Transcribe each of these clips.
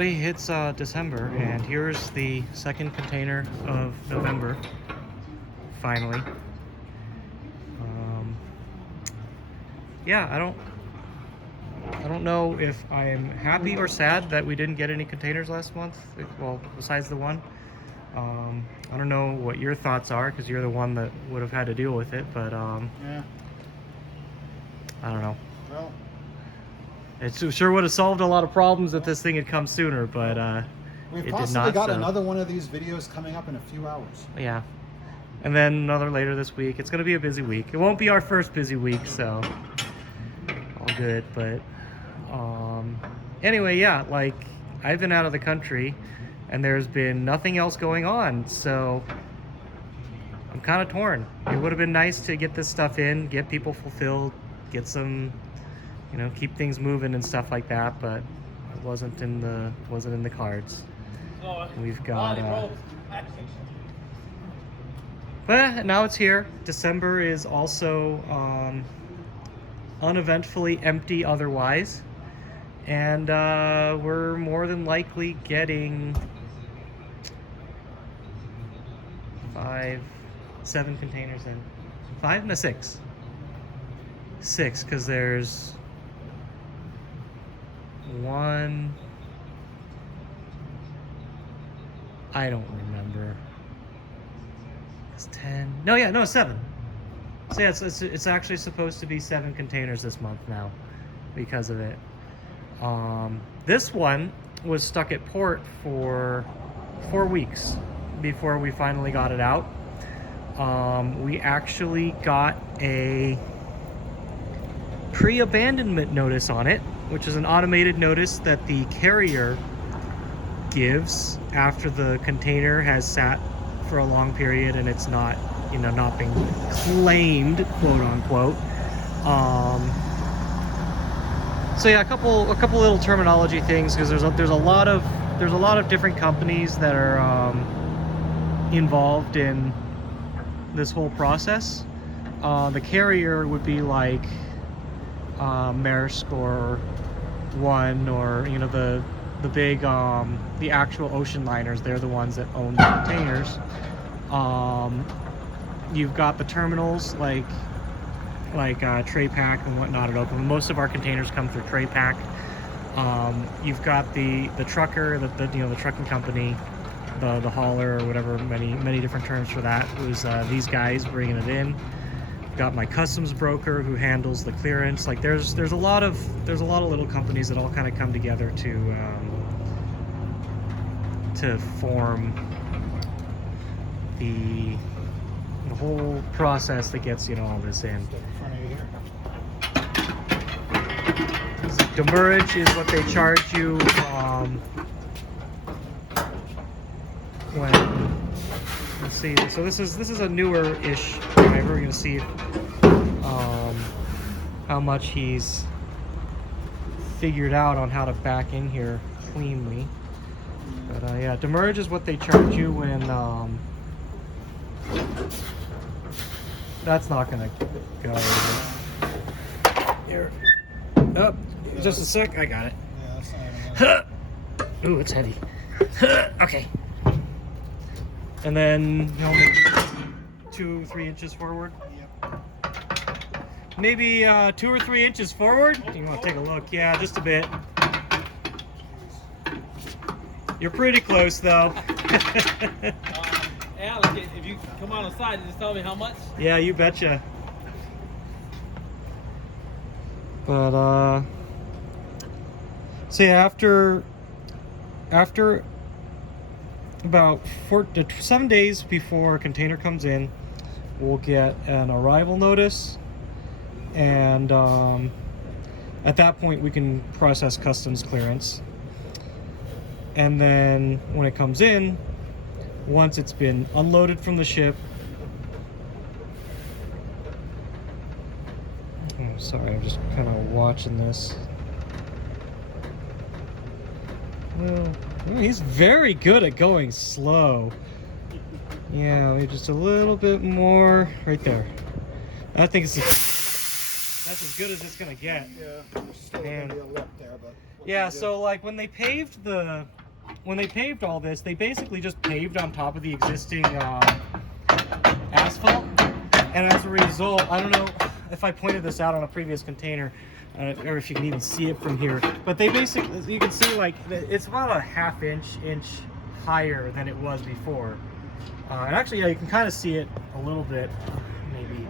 It's December, and here's the second container of November. Finally. Yeah, I don't know if I'm happy or sad that we didn't get any containers last month. Well, besides the one. I don't know what your thoughts are, because you're the one that would have had to deal with it. But yeah, I don't know. well, It sure would have solved a lot of problems if this thing had come sooner, but we've it possibly did not. got So. another one of these videos coming up in a few hours. Yeah, and then another later this week. It's gonna be a busy week. It won't be our first busy week, so all good. But anyway, yeah, like I've been out of the country, and there's been nothing else going on, so I'm kind of torn. It would have been nice to get this stuff in, get people fulfilled, get some, keep things moving and stuff like that, but it wasn't in the cards. We've got but now it's here. December is also uneventfully empty otherwise, and we're more than likely getting 7 containers in. 5? No, 6. 6, because there's 1. I don't remember. It's 10. No, yeah, no, 7. So yeah, it's actually supposed to be 7 containers this month now, because of it. This one was stuck at port for 4 weeks before we finally got it out. We actually got a pre-abandonment notice on it, which is an automated notice that the carrier gives after the container has sat for a long period and it's not, not being claimed, quote unquote. So yeah, a couple little terminology things, because there's a lot of different companies that are involved in this whole process. The carrier would be like Maersk or One, or the big the actual ocean liners. They're the ones that own the containers. You've got the terminals like Tray Pack and whatnot at Oakland. Most of our containers come through Tray Pack. You've got the trucker, the trucking company, the hauler, or whatever, many different terms for that. It was these guys bringing it in. Got my customs broker who handles the clearance. Like there's a lot of little companies that all kind of come together to form the whole process that gets all this in. Demurrage is what they charge you when, let's see, so this is a newer-ish driver. We're gonna see how much he's figured out on how to back in here cleanly. But yeah, demurrage is what they charge you when that's not gonna go here. Oh, just a sec, I got it. Yeah, that's not even Ooh, it's heavy. Okay. And then, maybe 2-3 inches forward. Yep. Maybe 2 or 3 inches forward. You want to take a look? Yeah, just a bit. You're pretty close, though. Alex, if you come on the side, just tell me how much. Yeah, you betcha. But so yeah, after about 7 days before a container comes in, we'll get an arrival notice, and at that point we can process customs clearance. And then when it comes in, once it's been unloaded from the ship, oh, sorry, I'm just kind of watching this. Well, he's very good at going slow. Yeah, maybe just a little bit more right there. I think that's as good as it's gonna get. Yeah, there's still gonna be a lip there, but Yeah, so like when they paved all this, they basically just paved on top of the existing asphalt, and as a result, I don't know if I pointed this out on a previous container, or if you can even see it from here, but they basically, you can see like it's about a half inch higher than it was before, and actually, yeah, you can kind of see it a little bit, maybe.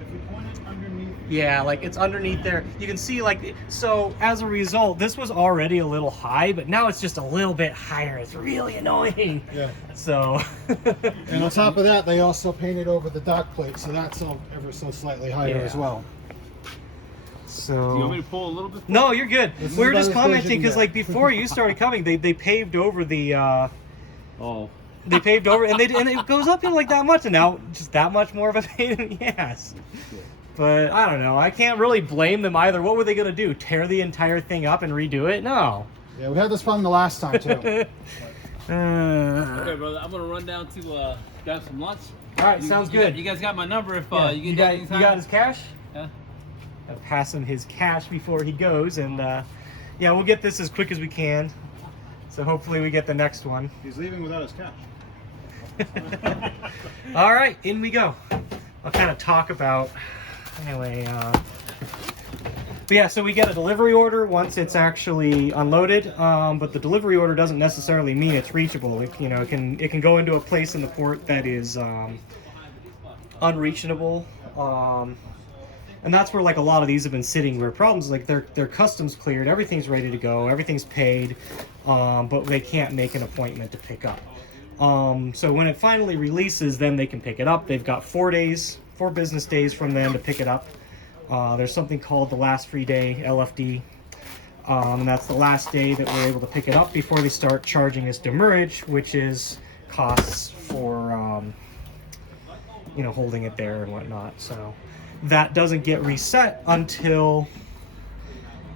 If we point it underneath. Yeah, like it's underneath there. You can see like, so as a result, this was already a little high, but now it's just a little bit higher. It's really annoying. Yeah. So. And on top of that, they also painted over the dock plate, so that's all ever so slightly higher as well. So. Do you want me to pull a little bit? No, you're good. This is We were about just as good as you commenting can because get. like before you started coming, they paved over the. Oh. They paved over, and it goes up in like that much, and now just that much more of a pain in the ass. But I don't know. I can't really blame them either. What were they gonna do? Tear the entire thing up and redo it? No. Yeah, we had this problem the last time too. Okay, brother. I'm gonna run down to grab some lunch. All right, sounds good. You guys got my number if Yeah, you you get got anytime. you got his cash? Yeah. I'll pass him his cash before he goes, and yeah, we'll get this as quick as we can. So hopefully we get the next one. He's leaving without his cash. All right, in we go. I'll kind of talk about, anyway, but yeah, so we get a delivery order once it's actually unloaded, but the delivery order doesn't necessarily mean it's reachable. It, you know, it can go into a place in the port that is unreachable, and that's where like a lot of these have been sitting. Where problems like they're customs cleared, everything's ready to go, everything's paid, but they can't make an appointment to pick up. So when it finally releases, then they can pick it up. They've got 4 business days from then to pick it up. There's something called the last free day, LFD, and that's the last day that we're able to pick it up before they start charging us demurrage, which is costs for you know, holding it there and whatnot. So that doesn't get reset until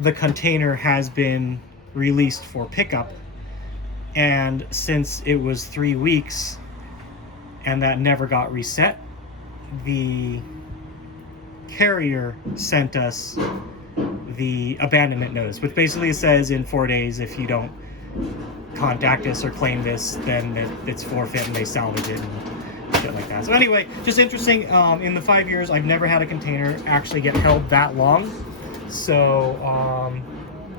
the container has been released for pickup. And since it was 3 weeks and that never got reset, the carrier sent us the abandonment notice, which basically says in 4 days, if you don't contact us or claim this, then it's forfeit and they salvage it and shit like that. So anyway, just interesting. In the 5 years, I've never had a container actually get held that long. So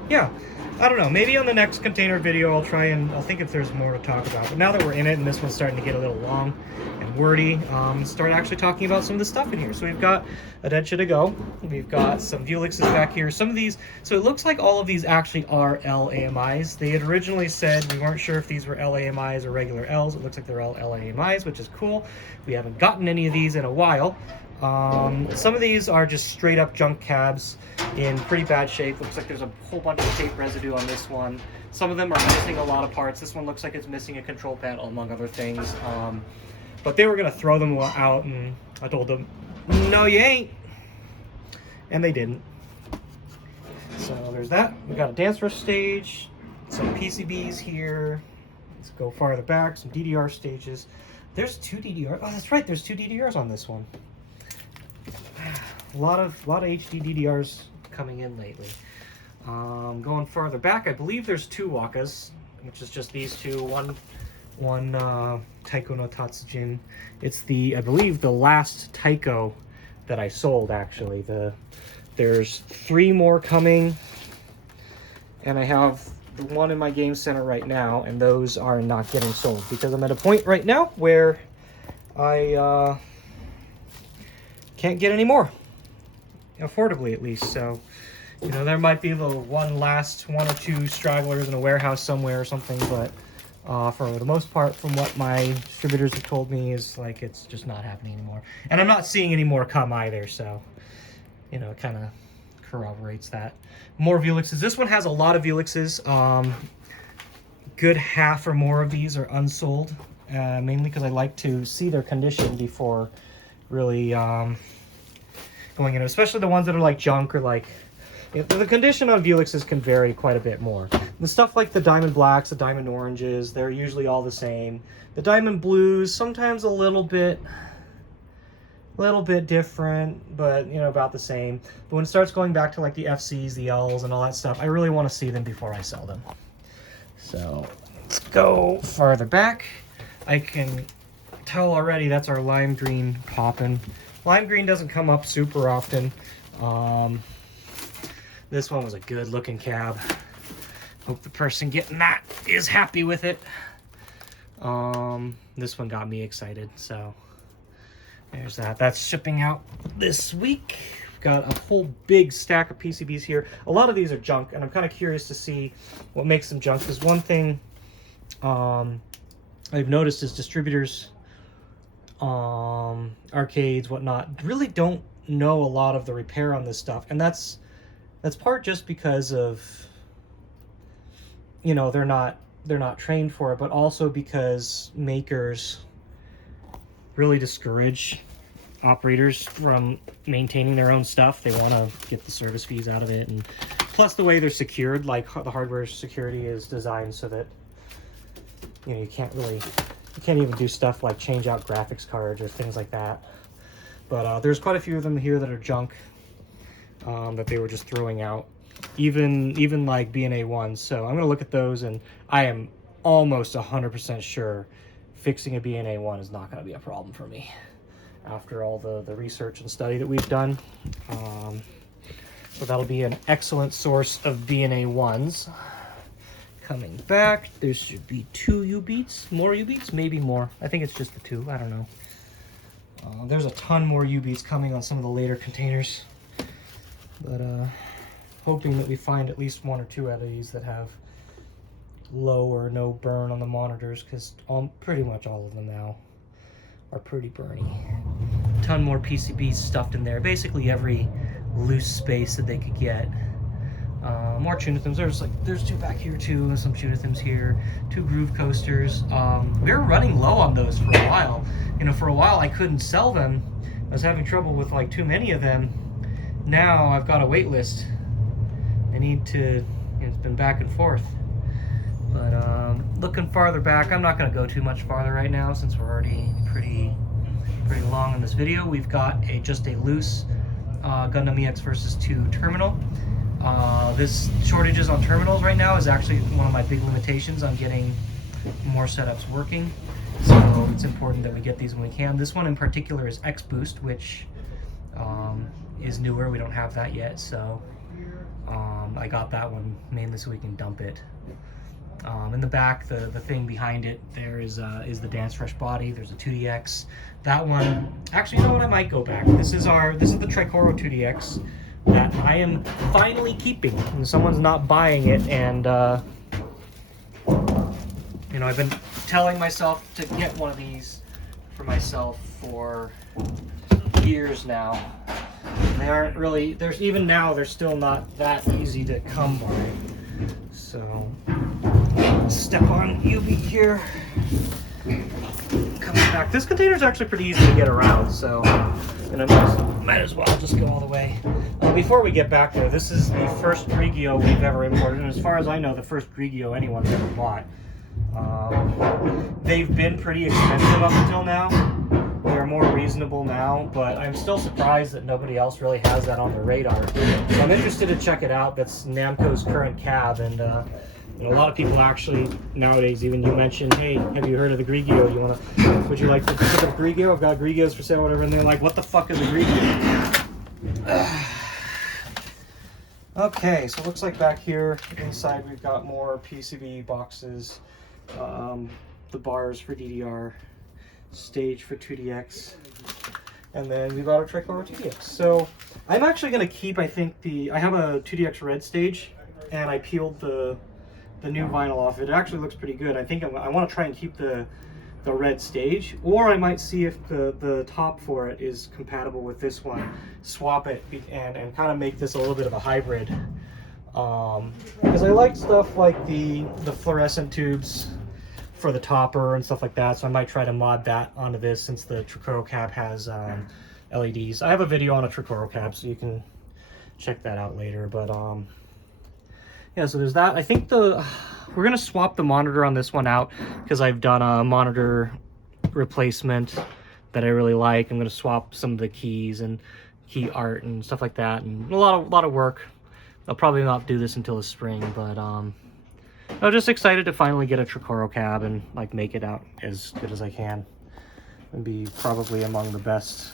yeah. I don't know, maybe on the next container video I'll think if there's more to talk about. But now that we're in it and this one's starting to get a little long and wordy, start actually talking about some of the stuff in here. So we've got a Dencha to go. We've got some Vulixes back here. Some of these, so it looks like all of these actually are LAMIs. They had originally said we weren't sure if these were LAMIs or regular Ls. It looks like they're all LAMIs, which is cool. We haven't gotten any of these in a while. Some of these are just straight up junk cabs in pretty bad shape. Looks like there's a whole bunch of tape residue on this one. Some of them are missing a lot of parts. This one looks like it's missing a control panel, among other things. But they were gonna throw them out, and I told them, no, you ain't. And they didn't. So there's that. We got a dance rush stage, some PCBs here. Let's go farther back, some DDR stages. There's 2 DDR. Oh, that's right. There's 2 DDRs on this one. A lot of HD DDRs coming in lately. Going farther back, I believe there's 2 Wakas, which is just these 2. One Taiko no Tatsujin. It's I believe the last Taiko that I sold actually. There's 3 more coming, and I have the one in my game center right now, and those are not getting sold because I'm at a point right now where I can't get any more, affordably at least. So, you know, there might be the one or 2 stragglers in a warehouse somewhere or something, but for the most part, from what my distributors have told me, is like it's just not happening anymore. And I'm not seeing any more come either, so, you know, it kind of corroborates that. More Vulixes. This one has a lot of Vulixes. Good half or more of these are unsold, mainly because I like to see their condition before really going in, especially the ones that are like junk or like, the condition on Vulixes can vary quite a bit more. The stuff like the diamond blacks, the diamond oranges, they're usually all the same. The diamond blues, sometimes a little bit A little bit different, but you know, about the same. But when it starts going back to like the FCs, the Ls, and all that stuff, I really want to see them before I sell them. So let's go farther back. I can tell already that's our lime green poppin'. Lime green doesn't come up super often. This one was a good looking cab. Hope the person getting that is happy with it. This one got me excited, so there's that. That's shipping out this week. We've got a whole big stack of PCBs here. A lot of these are junk, and I'm kind of curious to see what makes them junk, because one thing I've noticed is distributors, arcades, whatnot, really don't know a lot of the repair on this stuff, and that's part just because of, you know, they're not trained for it, but also because makers really discourage operators from maintaining their own stuff. They want to get the service fees out of it, and plus the way they're secured, like the hardware security is designed so that, you know, you can't even do stuff like change out graphics cards or things like that. But there's quite a few of them here that are junk, that they were just throwing out, even like BNA ones. So I'm gonna look at those, and I am almost 100% sure fixing a BNA one is not going to be a problem for me after all the research and study that we've done. So that'll be an excellent source of BNA ones. Coming back, there should be 2 U-beats, more U-beats, maybe more. I think it's just the 2, I don't know. There's a ton more U-beats coming on some of the later containers, but hoping that we find at least 1 or 2 out of these that have low or no burn on the monitors, because pretty much all of them now are pretty burny. Ton more PCBs stuffed in there, basically every loose space that they could get. More Tunithims. There's 2 back here too, some Tunithims here, 2 groove coasters. We were running low on those for a while. You know, for a while I couldn't sell them. I was having trouble with like too many of them. Now I've got a wait list. I need to, you know, it's been back and forth. But looking farther back, I'm not going to go too much farther right now since we're already pretty long in this video. We've got just a loose Gundam EX vs. 2 terminal. This shortages on terminals right now is actually one of my big limitations on getting more setups working. So it's important that we get these when we can. This one in particular is X Boost, which is newer. We don't have that yet, so I got that one mainly so we can dump it. In the back, the thing behind it there is the Dance Fresh body. There's a 2DX. That one, actually, you know what? I might go back. This is the Tricoro 2DX that I am finally keeping. And someone's not buying it, and you know, I've been telling myself to get one of these for myself for years now. And they aren't really. Even now, they're still not that easy to come by. So. Step on UB here. Coming back. This container is actually pretty easy to get around, so and I might as well just go all the way. Before we get back there, this is the first Grigio we've ever imported, and as far as I know, the first Grigio anyone's ever bought. They've been pretty expensive up until now. They're more reasonable now, but I'm still surprised that nobody else really has that on their radar. So I'm interested to check it out. That's Namco's current cab, and a lot of people actually nowadays, even you mentioned, hey, have you heard of the Grigio? Would you like to pick up Grigio? I've got Grigios for sale, whatever. And they're like, what the fuck is a Grigio? Okay, so it looks like back here inside we've got more PCB boxes, the bars for DDR, stage for 2DX, and then we've got our Tricoro 2DX. So I'm actually going to keep, I have a 2DX red stage, and I peeled the new vinyl off. It actually looks pretty good. I think I want to try and keep the red stage, or I might see if the top for it is compatible with this one, swap it, and kind of make this a little bit of a hybrid. Because I like stuff like the fluorescent tubes for the topper and stuff like that, so I might try to mod that onto this since the Tricoro cab has LEDs. I have a video on a Tricoro cab, so you can check that out later, but yeah, so there's that. I think we're gonna swap the monitor on this one out because I've done a monitor replacement that I really like. I'm going to swap some of the keys and key art and stuff like that, and a lot of work. I'll probably not do this until the spring, but I'm just excited to finally get a Tricoro cab and like make it out as good as I can and be probably among the best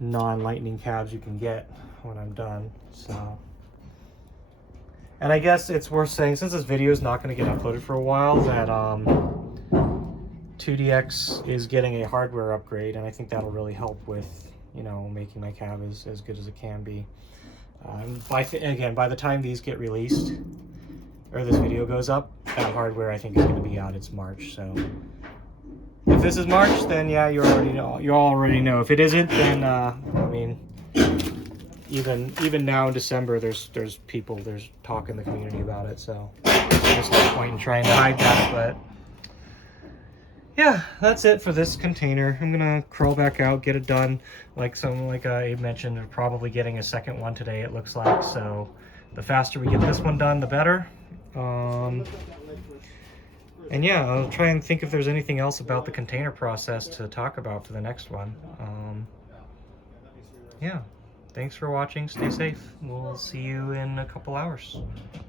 non-lightning cabs you can get when I'm done. So, and I guess it's worth saying, since this video is not going to get uploaded for a while, that 2DX is getting a hardware upgrade, and I think that'll really help with, you know, making my cab as good as it can be. Again, by the time these get released, or this video goes up, that hardware I think is going to be out. It's March, so if this is March, then yeah, you already know. If it isn't, then I mean, even now in December, there's talk in the community about it, so there's no point in trying to hide that. But yeah, that's it for this container. I'm gonna crawl back out, get it done. Like Abe mentioned, we're probably getting a second one today, it looks like. So the faster we get this one done, the better. And yeah, I'll try and think if there's anything else about the container process to talk about for the next one. Yeah, thanks for watching. Stay safe. We'll see you in a couple hours.